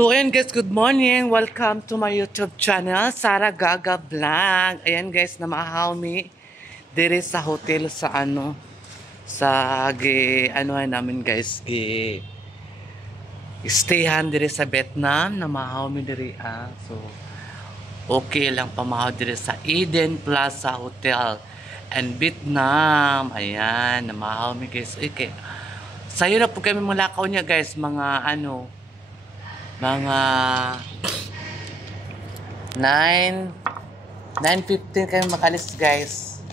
So ayan guys, good morning. Welcome to my YouTube channel, Sara Gaga Vlog. Ayan guys, namahaw mi dire sa hotel sa namin guys, stayhan dire sa Vietnam. Namahaw mi dire So okay lang pamahaw dire sa Eden Plaza Hotel and Vietnam. Ayan, namahaw mi guys. Okay. Sayo na po kami mulakaw niya guys, mga 9:15 kami makalis guys.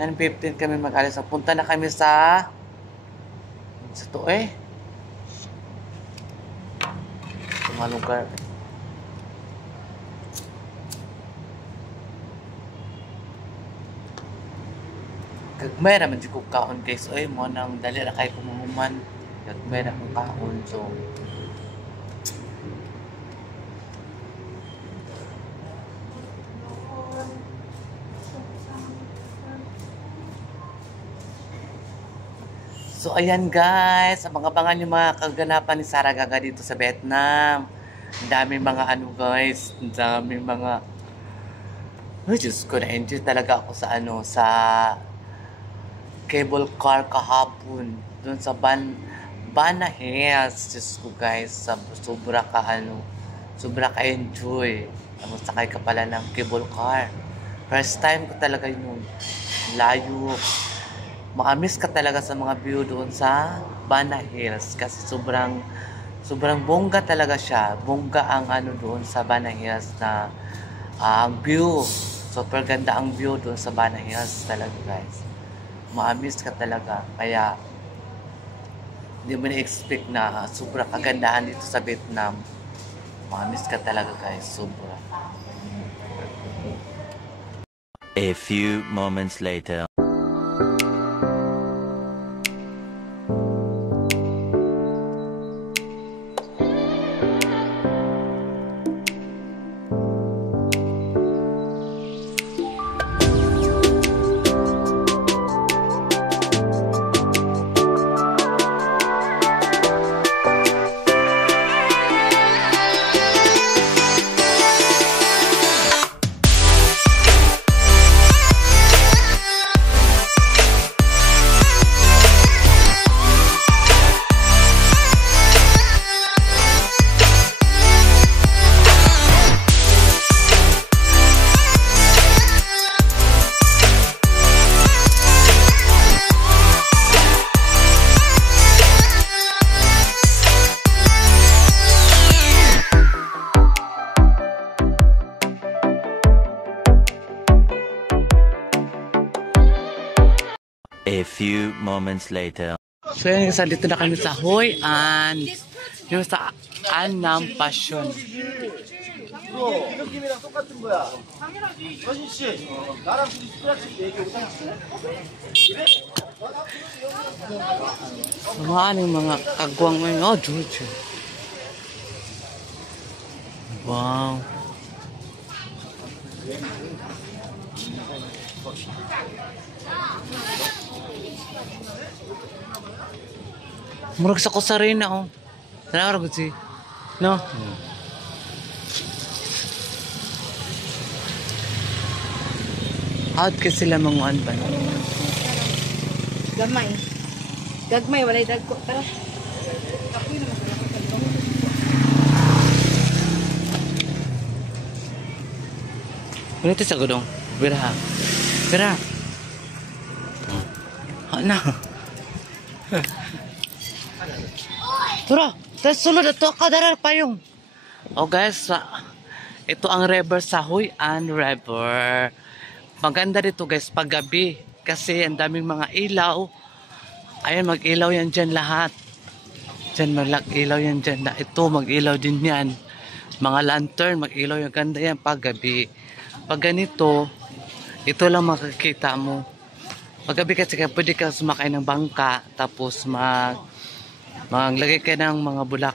9:15 kami makalis. Punta na kami sa to mga lugar. Kagmay naman di ko kaon guys. Mo nang dali na kayo kumuman. Kagmay na kong kaon. So ayan guys, abangan yung mga kaganapan ni Sara Gaga dito sa Vietnam. Ang daming mga guys, ang daming mga Diyos ko, na-enjoy talaga ako sa sa cable car kahapon doon sa Bana Hills. Diyos ko guys, sobra ka enjoy. Sakay ka pala ng cable car. First time ko talaga yun, layo. Maamis ka talaga sa mga view doon sa Bana Hills kasi sobrang bongga talaga siya. Bongga ang doon sa Bana Hills na ang view. Super ganda ang view doon sa Bana Hills talaga guys. Maamis ka talaga. Kaya hindi mo na-expect na sobrang kagandahan dito sa Vietnam. Maamis ka talaga guys. Sobra. A few moments later. A few moments later. So yun, dito na kami sa Hoi An. Yung sa Annam Passion. Samahan yung mga kagwang ngayon. Oh, George. Wow. Murag sa kusarina oh. Tara ko si. No. Out ka sila manguan ba? Gamay. Gagmay walay dagko tara. Ito sa gudong. Bira. Bira. Na. Tara, sulod ito ka darar payong. Oh guys, ito ang river sa Hoi An River. Maganda dito guys paggabi kasi ang daming mga ilaw. Ayan, mag-ilaw yan dyan lahat. Dyan mag-ilaw yan dyan. Ito mag-ilaw din yan. Mga lantern, mag-ilaw yung ganda yan paggabi. Pag ganito, ito lang makikita mo. Paggabi kasi pwede ka sumakay ng bangka tapos maglagay ka ng mga bulak,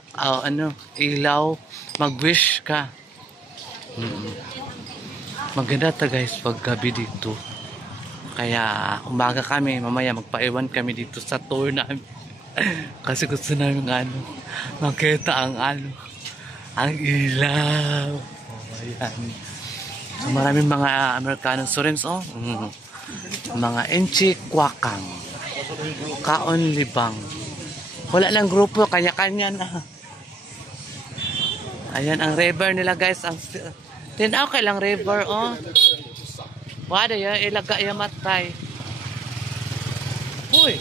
ilaw, mag-wish ka. Maganda ta guys pag gabi dito. Kaya umaga kami, mamaya magpaiwan kami dito sa tour namin. Kasi gusto namin makita ang ilaw. Oh, ayan. So, maraming mga Americanong students, oh. Mga inchi kwakang. Kaon libang. Wala lang grupo, kanya-kanya na. Ayan ang river nila, guys. Tinaw kailang river, oh. Wada ya, ilaga ya matay. Uy!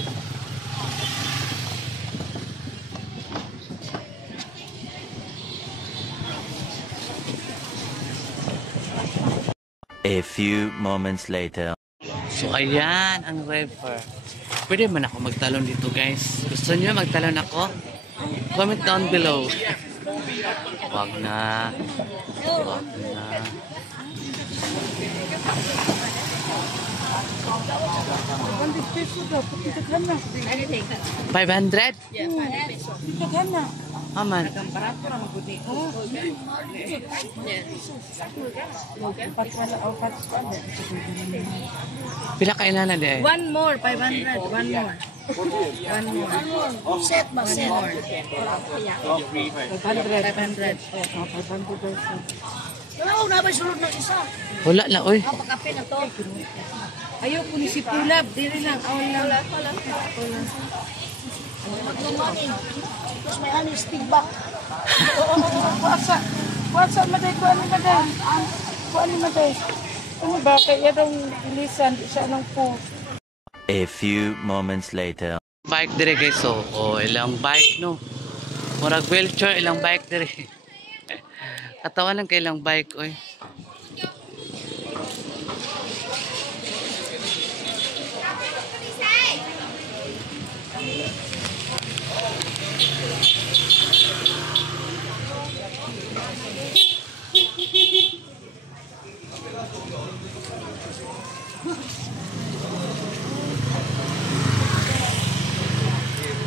A few moments later. So, ayan ang river. Pwede man ako magtalon dito, guys. Gusto niyo magtalon ako? Comment down below. Wag na. Wag na. 500? Aman. Pila kailan na di? One more, 500. One more. One more. Set ba? Set. 500. 500. Wala na ba sulod ng isa? Wala na, oy. Kapakape na to. Ayaw po ni si Pulab. Dili lang. Awal lang. Wala. Maglumanin. Tapos may honey stick back. Wasa maday ko ani maday. Ko ani maday. Ano ba kaya daw ilisan di siya nang po. A few moments later. Bike dire, guys. So, ilang bike, no? Murag wheelchair, ilang bike dire. Katawan lang kailang bike, oy.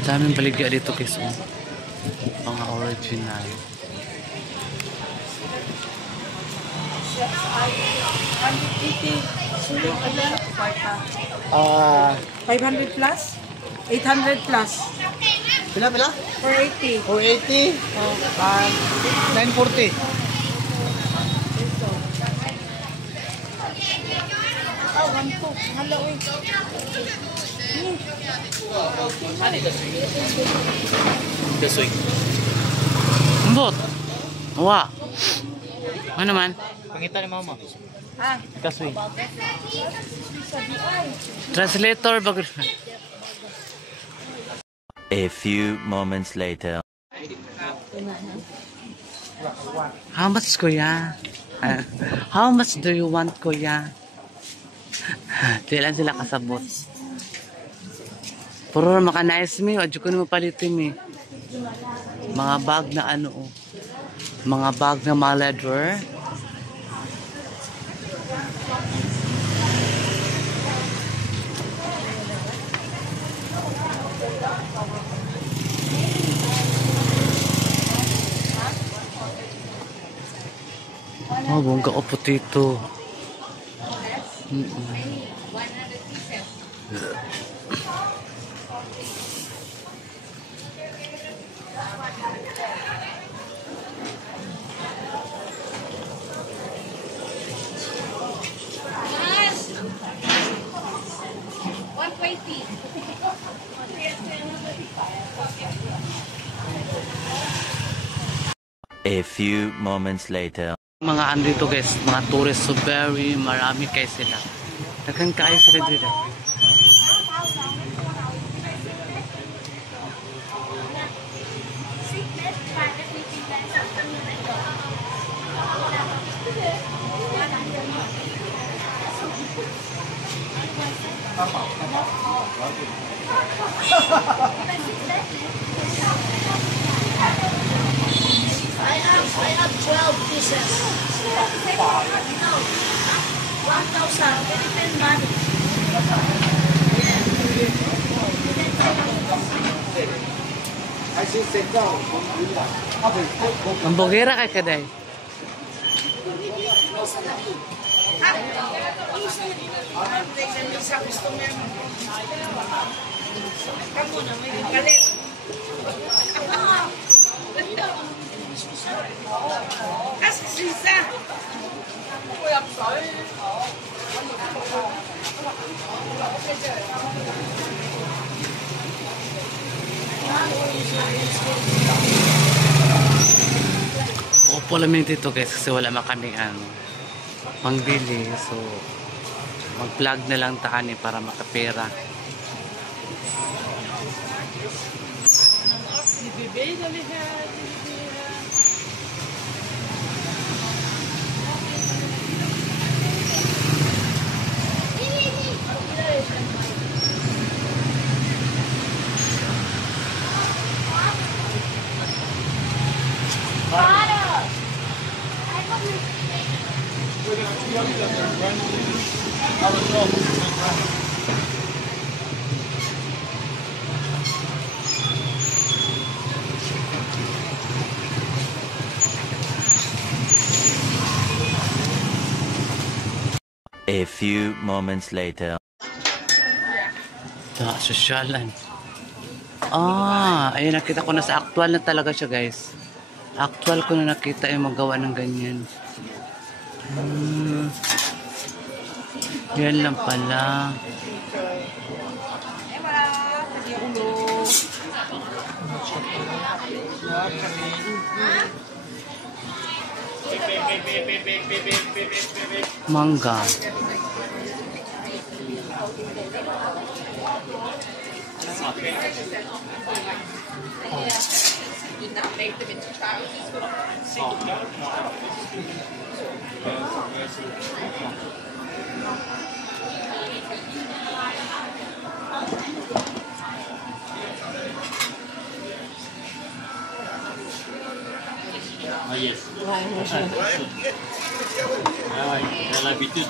Daming baligya dito, guys. Mga original. 500 plus? 800 plus? Pila? 480. 480? 940. Ah, 1 po. Hala, uy. This week. Ambot. Wa. Ano man? Pangita ni mama. Ah, Kaswi. Translator bagay. A few moments later. How much, kuya? How much do you want, kuya? Di lang sila kasabot. Puro maka-nice me. Adyo ko naman palitin me. Mga bag na oh. Mga bag na mga leather. Oh, bongga o potato. A few moments later. Mga andito, guys, mga tourists, so very marami kayo sila. Nagang kayo sila dito. I have 12 pieces. 1,000 Philippine money. Ang bogera kay kaday. Sa customer mo. Kamu na may kalit. Kasi sisa. Upo lang dito guys kasi wala man kaming pangbili. So, mag-vlog na lang taani para makapera. A few moments later. Sosyalan. Ayun, nakita ko na sa actual na talaga siya guys. Actual ko na nakita yung magawa ng ganyan. Yan lang pala. Mangga. Yes. Dalam itu.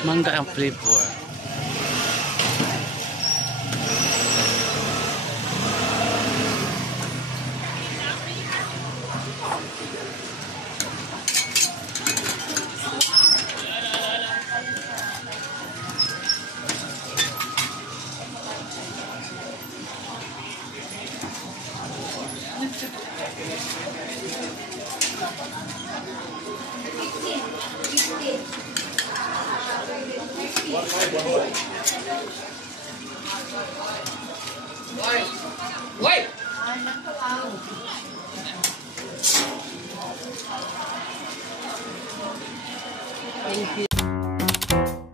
Mangga ang flavor. Thank you.